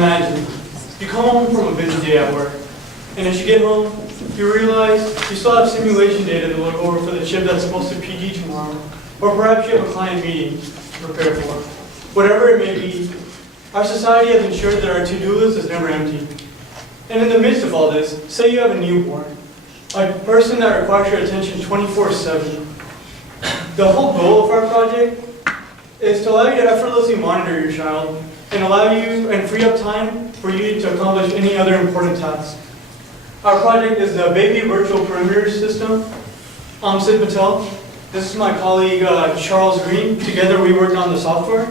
imagine you come home from a busy day at work, and as you get home, you realize you still have simulation data to look over for the chip that's supposed to PD tomorrow, or perhaps you have a client meeting to prepare for. Whatever it may be, our society has ensured that our to-do list is never empty. And in the midst of all this, say you have a newborn, a person that requires your attention 24/7. The whole goal of our project is to allow you to effortlessly monitor your child and allow you and free up time for you to accomplish any other important tasks. Our project is the Baby Virtual Perimeter System. I'm Sid Patel. This is my colleague Charles Green. Together we worked on the software.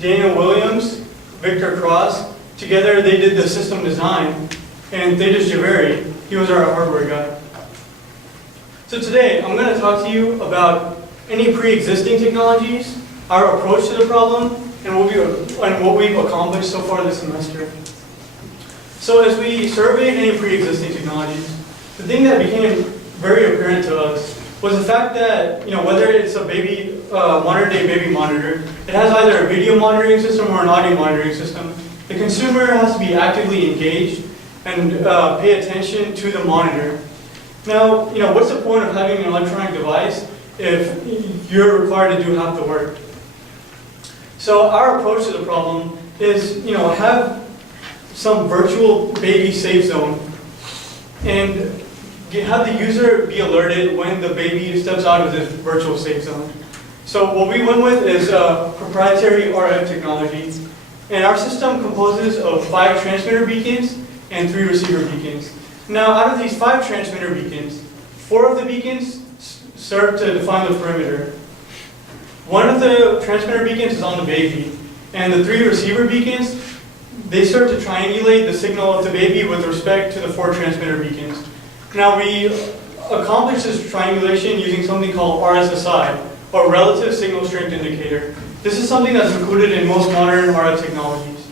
Daniel Williams, Victor Cross, together they did the system design. And Thaddeus Javeri, he was our hardware guy. So today I'm going to talk to you about any pre-existing technologies, our approach to the problem, and what we've accomplished so far this semester. So as we surveyed any pre-existing technologies, the thing that became very apparent to us was the fact that, whether it's a modern-day baby monitor, it has either a video monitoring system or an audio monitoring system. The consumer has to be actively engaged and pay attention to the monitor. Now, what's the point of having an electronic device if you're required to do half the work? So our approach to the problem is, have some virtual baby safe zone and have the user be alerted when the baby steps out of this virtual safe zone. So what we went with is proprietary RF technology. And our system composes of 5 transmitter beacons and 3 receiver beacons. Now, out of these 5 transmitter beacons, 4 of the beacons serve to define the perimeter. 1 of the transmitter beacons is on the baby, and the 3 receiver beacons, they serve to triangulate the signal of the baby with respect to the 4 transmitter beacons. Now, we accomplish this triangulation using something called RSSI, or Relative Signal Strength Indicator. This is something that's included in most modern RF technologies.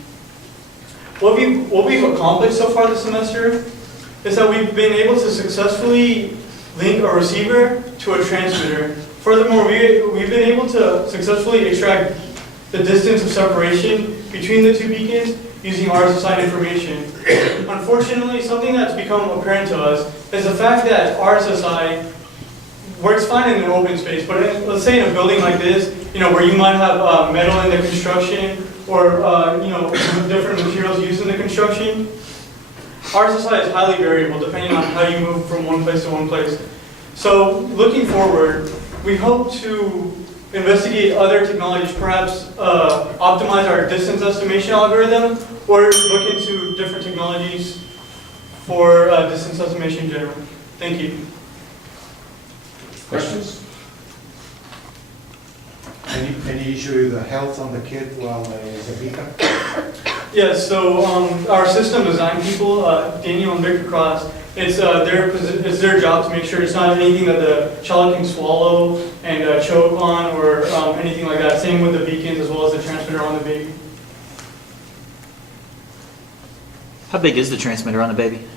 What we've accomplished so far this semester is that we've been able to successfully link a receiver to a transmitter. Furthermore, we've been able to successfully extract the distance of separation between the 2 beacons using RSSI information. Unfortunately, something that's become apparent to us is the fact that RSSI works fine in an open space, but let's say in a building like this, where you might have metal in the construction or different materials used in the construction, RSSI is highly variable depending on how you move from one place to one place. So looking forward, we hope to investigate other technologies, perhaps optimize our distance estimation algorithm, or look into different technologies for distance estimation in general. Thank you. Questions? Any issue with the health on the kid while it's a beacon? Yes, so our system design people, Daniel and Victor Cross, it's their job to make sure it's not anything that the child can swallow and choke on or anything like that. Same with the beacons as well as the transmitter on the baby. How big is the transmitter on the baby?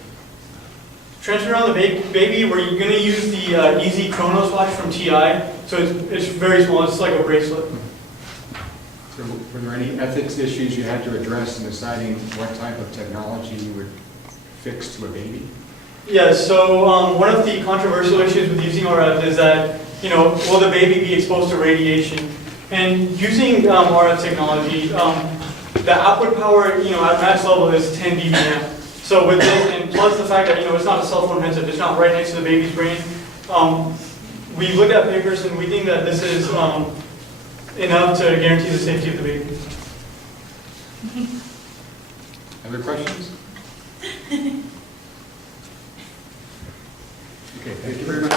Transmitter on the baby, we're going to use the Easy Chronos watch from TI, so it's very small, it's like a bracelet. So were there any ethics issues you had to address in deciding what type of technology you would fix to a baby? Yeah, so one of the controversial issues with using RF is that, will the baby be exposed to radiation? And using RF technology, the output power, at max level is 10 dBm. So with this, and plus the fact that, it's not a cell phone headset, it's not right next to the baby's brain, we looked at papers and we think that this is enough to guarantee the safety of the baby. Other questions? Okay, thank you very much.